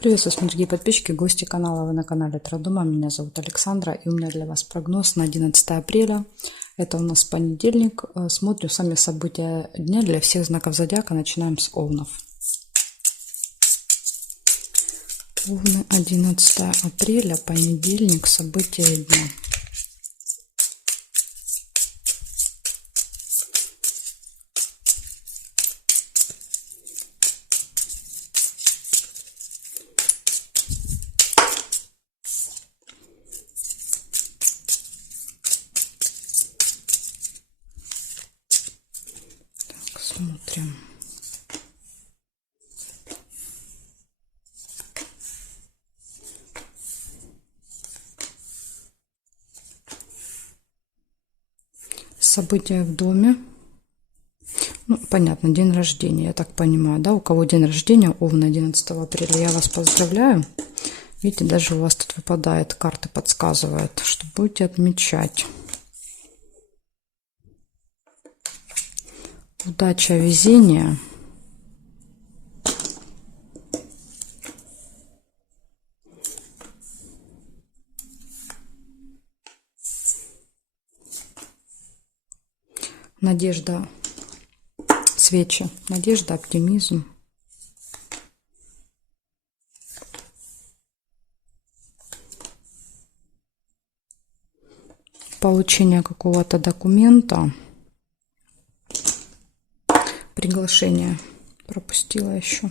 Приветствую, дорогие подписчики, гости канала. Вы на канале Таро-Дома. Меня зовут Александра, и у меня для вас прогноз на 11 апреля. Это у нас понедельник. Смотрим сами события дня для всех знаков зодиака. Начинаем с Овнов. Овны, 11 апреля, понедельник, события дня. Смотрим. События в доме. Ну, понятно, день рождения, я так понимаю, да? У кого день рождения, Овны, 11 апреля, я вас поздравляю. Видите, даже у вас тут выпадает, карты подсказывают, что будете отмечать. Удача, везение. Надежда, свечи. Надежда, оптимизм. Получение какого-то документа. Приглашение. Пропустила еще.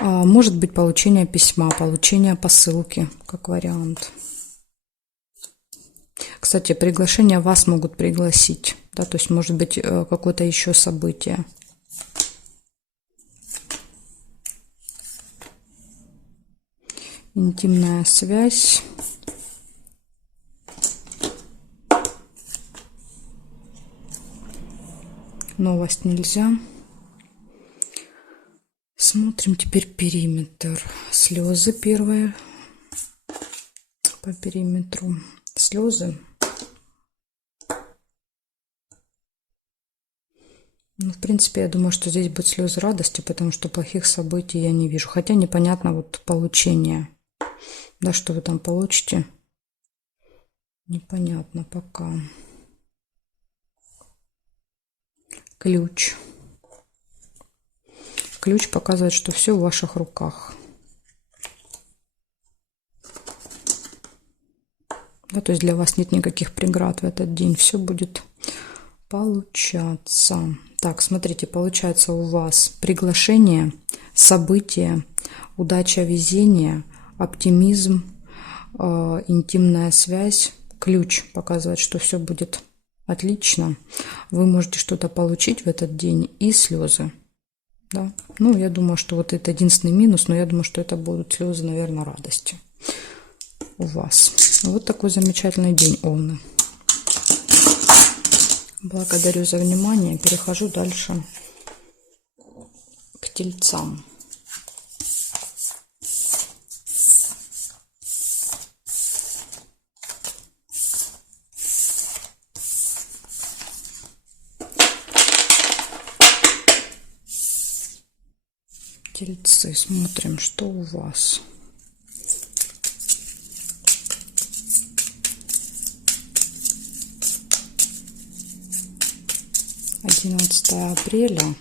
Может быть, получение письма, получение посылки, как вариант. Кстати, приглашение вас могут пригласить. Да, то есть, может быть, какое-то еще событие. Интимная связь. Новость нельзя. Смотрим теперь периметр. Слезы первые по периметру. Слезы. Ну, в принципе, я думаю, что здесь будут слезы радости, потому что плохих событий я не вижу. Хотя непонятно вот получение. Да, что вы там получите. Непонятно пока. Ключ. Ключ показывает, что все в ваших руках. Да, то есть для вас нет никаких преград в этот день. Все будет получаться. Так, смотрите, получается у вас приглашение, событие, удача, везение, оптимизм, интимная связь. Ключ показывает, что все будет отлично. Вы можете что-то получить в этот день и слезы. Да? Ну, я думаю, что вот это единственный минус, но я думаю, что это будут слезы, наверное, радости у вас. Вот такой замечательный день, Овны. Благодарю за внимание. Перехожу дальше к Тельцам. Тельцы, смотрим, что у вас. Одиннадцатое апреля.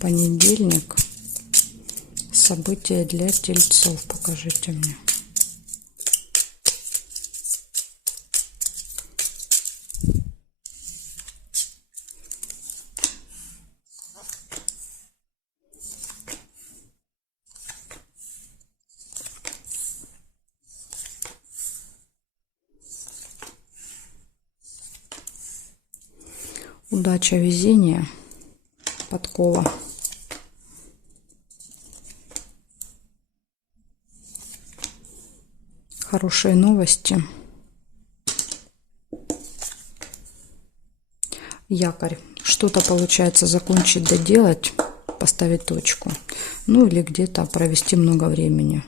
Понедельник. События для тельцов. Покажите мне. Удача, везение, подкова. Хорошие новости. Якорь. Что-то получается закончить, доделать. поставить точку. Ну или где-то провести много времени.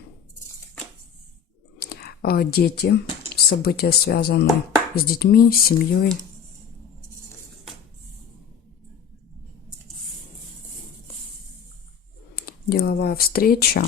Дети. События связаны с детьми, с семьей. Деловая встреча.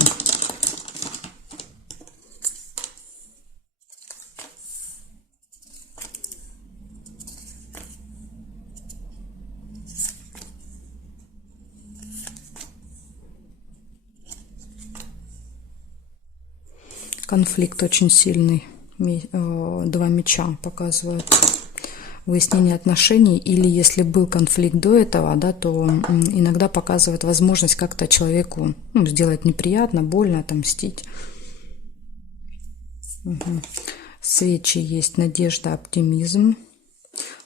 Конфликт очень сильный. 2 меча показывают. Выяснение отношений, или если был конфликт до этого, да, то иногда показывает возможность как-то человеку сделать неприятно, больно, отомстить. Угу. Свечи есть, надежда, оптимизм.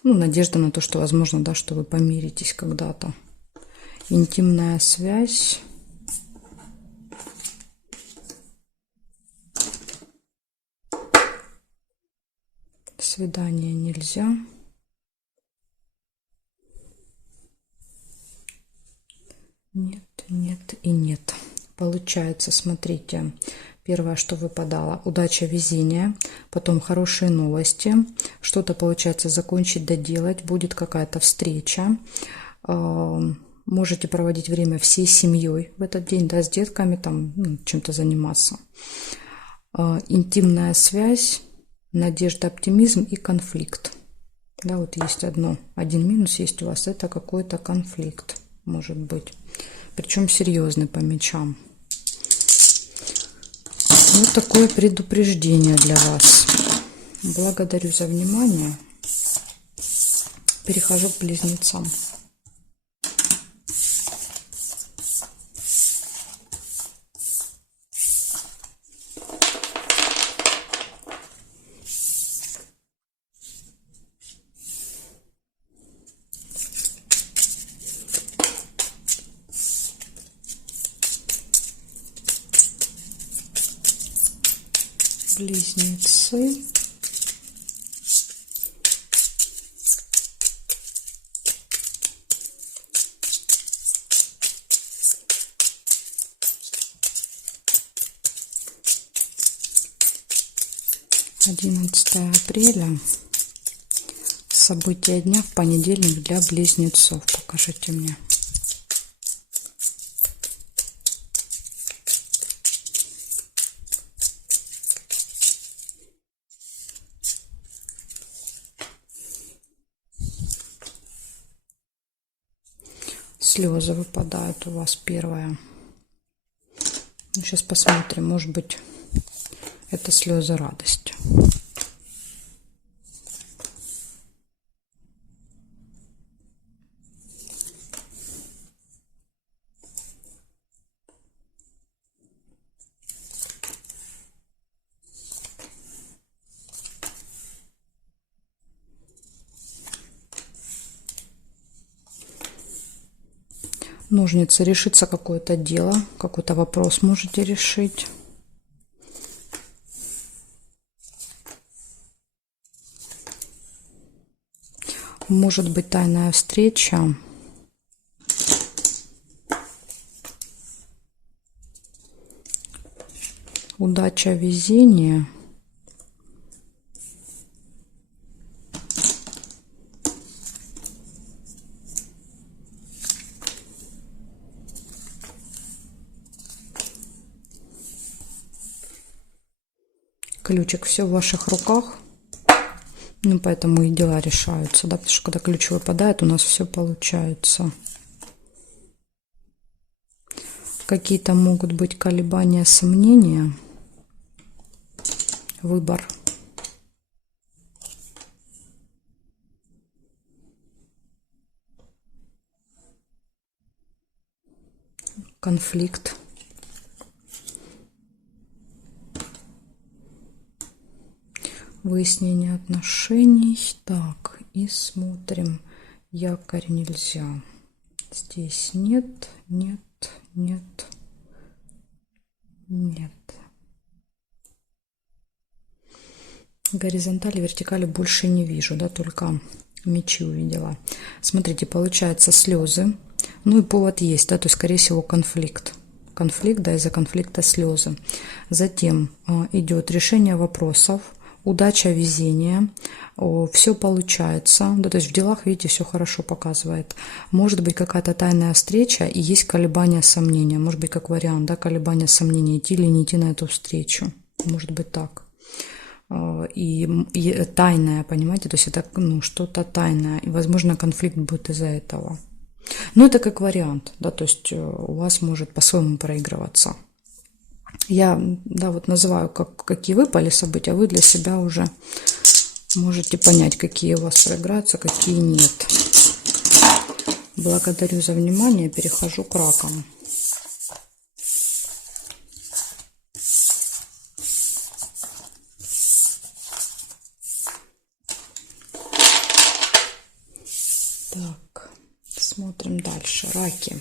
Надежда на то, что возможно, да, что вы помиритесь когда-то. Интимная связь. Свидание нельзя. Нет, нет и нет. Получается, смотрите, первое, что выпадало, удача, везение, потом хорошие новости, что-то получается закончить, доделать, будет какая-то встреча, можете проводить время всей семьей в этот день, да, с детками, там, чем-то заниматься. Интимная связь, надежда, оптимизм и конфликт. Да, вот есть один минус есть у вас, это какой-то конфликт, может быть. Причем серьезный по мечам. Вот такое предупреждение для вас. Благодарю за внимание. Перехожу к близнецам. Близнецы. Одиннадцатое апреля. События дня в понедельник для близнецов. Покажите мне. Слезы выпадают у вас первое. Сейчас посмотрим, может быть, это слезы радости. Ножницы. Решится какое-то дело, какой-то вопрос можете решить. Может быть тайная встреча. Удача, везение. Ключик, все в ваших руках. Поэтому и дела решаются, да, потому что когда ключ выпадает, у нас все получается. Какие-то могут быть колебания, сомнения. Выбор. Конфликт. Выяснение отношений. Так, и смотрим. Якорь нельзя. Здесь нет, нет, нет, нет. Горизонтали, вертикали больше не вижу, да, только мечи увидела. Смотрите, получается слезы, Ну и повод есть, да, то есть, скорее всего, конфликт. Конфликт, да, из-за конфликта слезы. Затем идет решение вопросов, удача, везение, все получается, да, то есть в делах, видите, все хорошо показывает. Может быть какая-то тайная встреча и есть колебания, сомнения, может быть как вариант, да, колебания, сомнения, идти или не идти на эту встречу, может быть так. И тайное, понимаете, то есть это ну, что-то тайное, и возможно конфликт будет из-за этого. Но это как вариант, да, то есть у вас может по-своему проигрываться. Я, да, вот называю, какие выпали события, а вы для себя уже можете понять, какие у вас проиграются, какие нет. Благодарю за внимание, перехожу к ракам. Так, смотрим дальше. Раки.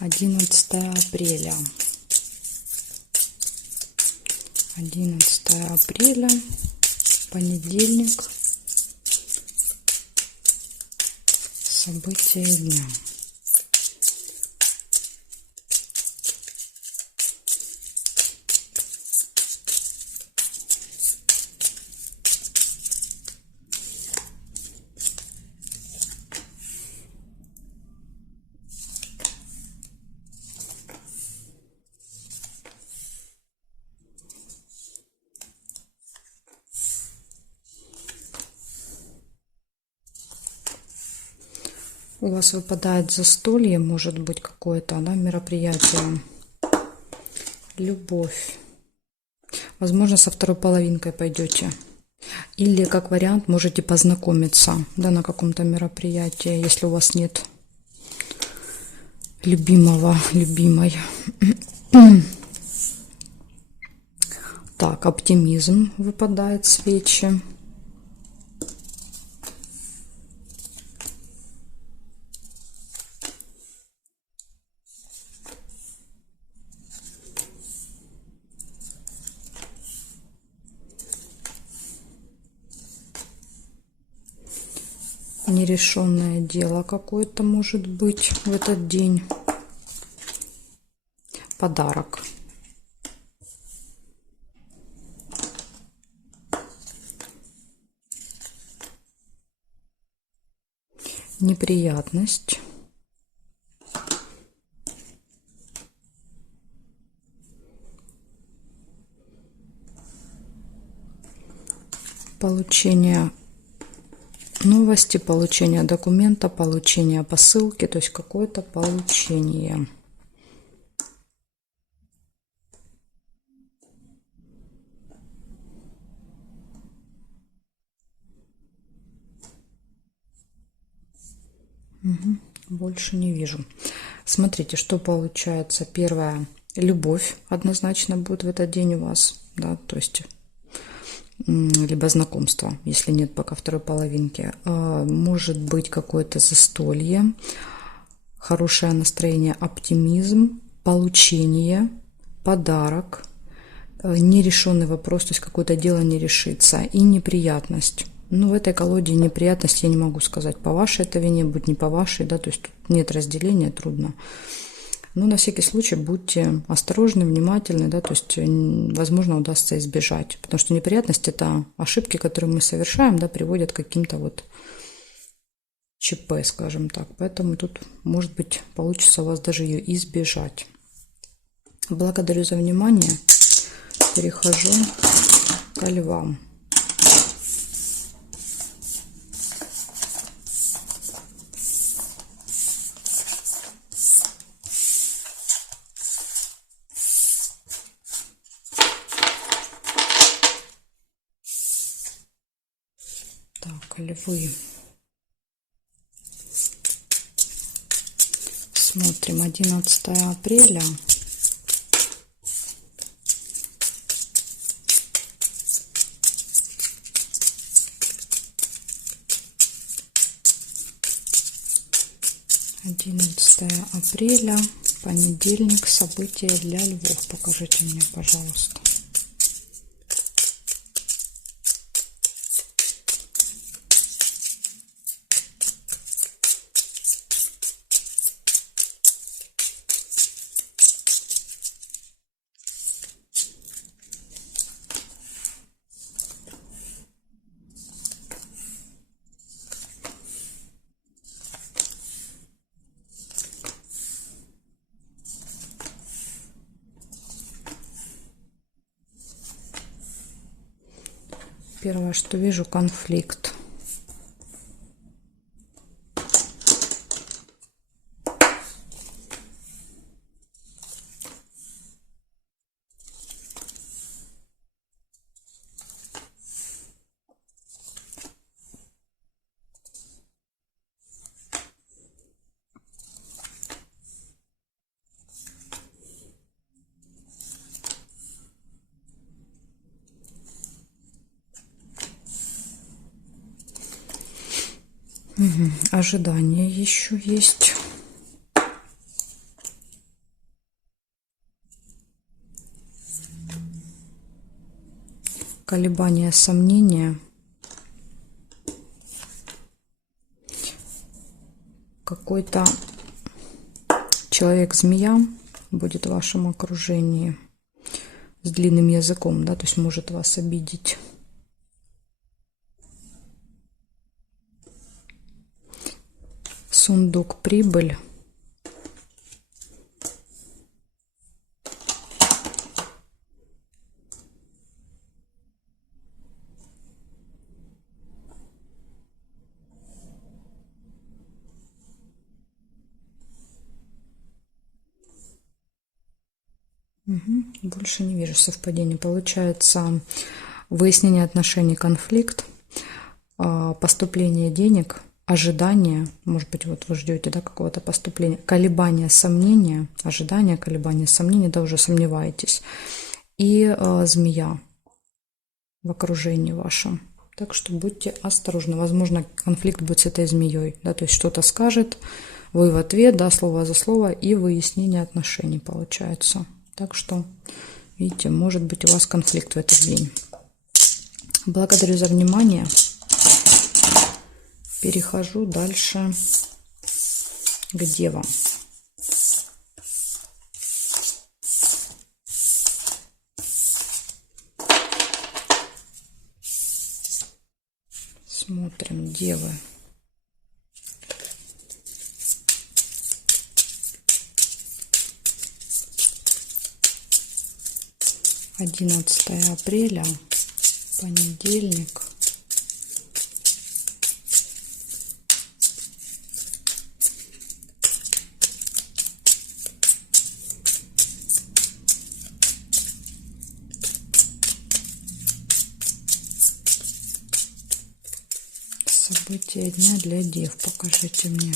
11 апреля. 11 апреля, понедельник. События дня. У вас выпадает застолье, может быть, какое-то, да, мероприятие. Любовь. Возможно, со второй половинкой пойдете. Или, как вариант, можете познакомиться, да, на каком-то мероприятии, если у вас нет любимого, любимой. Так, оптимизм выпадает, свечи. Нерешенное дело какое-то может быть в этот день. Подарок. Неприятность. Получение новости, получение документа, получение посылки, то есть какое-то получение. Угу. Больше не вижу. Смотрите, что получается. Первое, любовь однозначно будет в этот день у вас, да, то есть либо знакомство, если нет пока второй половинки. Может быть какое-то застолье, хорошее настроение, оптимизм, получение, подарок, нерешенный вопрос, то есть какое-то дело не решится, и неприятность. Ну, в этой колоде неприятность я не могу сказать, по вашей это вине, будет не по вашей, да, то есть тут нет разделения, трудно. Но на всякий случай будьте осторожны, внимательны, да, то есть, возможно, удастся избежать. Потому что неприятность – это ошибки, которые мы совершаем, да, приводят к каким-то вот ЧП, скажем так. Поэтому тут, может быть, получится у вас даже ее избежать. Благодарю за внимание. Перехожу к львам. Так, львы. Смотрим, 11 апреля. Апреля, понедельник, события для львов. Покажите мне, пожалуйста. Первое, что вижу, конфликт. Ожидание еще есть. Колебания, сомнения. Какой-то человек-змея будет в вашем окружении с длинным языком, да, то есть может вас обидеть. Сундук, прибыль. Больше не вижу совпадений. Получается выяснение отношений, конфликт, поступление денег, ожидание, может быть, вот вы ждете, да, какого-то поступления, колебания, сомнения, ожидание, колебания, сомнения, да, уже сомневаетесь, и змея в окружении вашем. Так что будьте осторожны. Возможно, конфликт будет с этой змеей, да, то есть что-то скажет, вы в ответ, да, слово за слово, и выяснение отношений получается. Так что, видите, может быть у вас конфликт в этот день. Благодарю за внимание. Перехожу дальше к девам. Смотрим, девы. Одиннадцатое апреля, понедельник. События дня для дев. Покажите мне.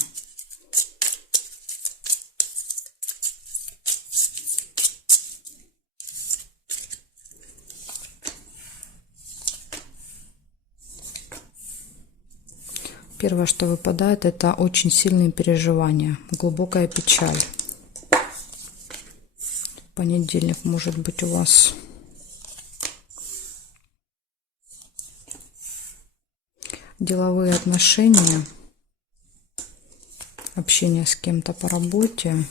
Первое, что выпадает, это очень сильные переживания, глубокая печаль. В понедельник может быть у вас деловые отношения, общение с кем-то по работе.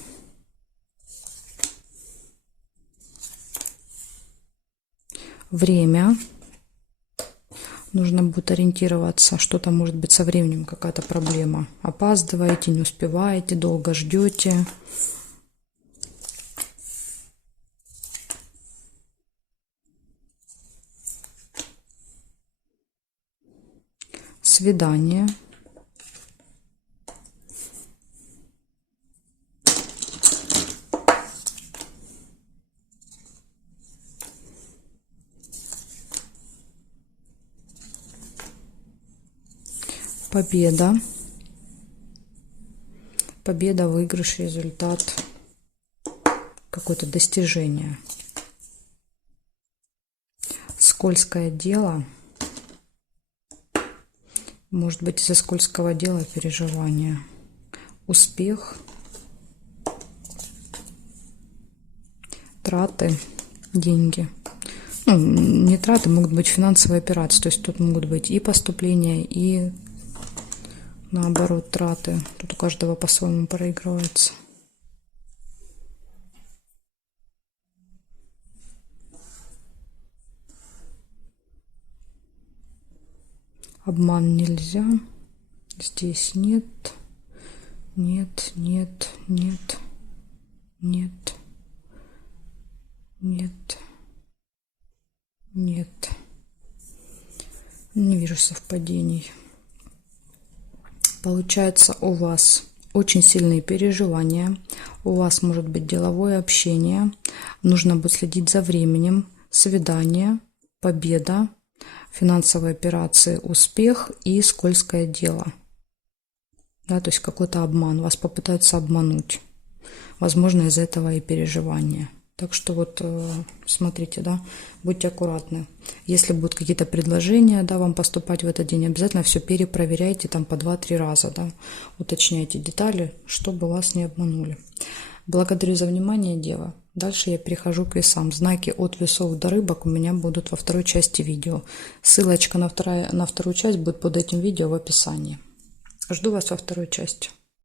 Время. Нужно будет ориентироваться, что-то может быть со временем, какая-то проблема. Опаздываете, не успеваете, долго ждете. Свидание. Победа. Победа, выигрыш, результат, какое-то достижение. Скользкое дело. Может быть, из-за скользкого дела переживания. Успех. Траты, деньги. Ну, не траты, могут быть финансовые операции. То есть тут могут быть и поступления, и наоборот траты. Тут у каждого по-своему проигрывается. Обман нельзя. Здесь нет. Нет, нет, нет, нет, нет, нет. Не вижу совпадений. Получается, у вас очень сильные переживания, у вас может быть деловое общение, нужно будет следить за временем, свидание, победа, финансовые операции, успех и скользкое дело. Да, то есть какой-то обман, вас попытаются обмануть. Возможно, из-за этого и переживания. Так что вот смотрите, да, будьте аккуратны. Если будут какие-то предложения, да, вам поступать в этот день, обязательно все перепроверяйте там по 2-3 раза, да, уточняйте детали, чтобы вас не обманули. Благодарю за внимание, Дева. Дальше я перехожу к весам. Знаки от весов до рыбок у меня будут во второй части видео. Ссылочка на вторую часть будет под этим видео в описании. Жду вас во второй части.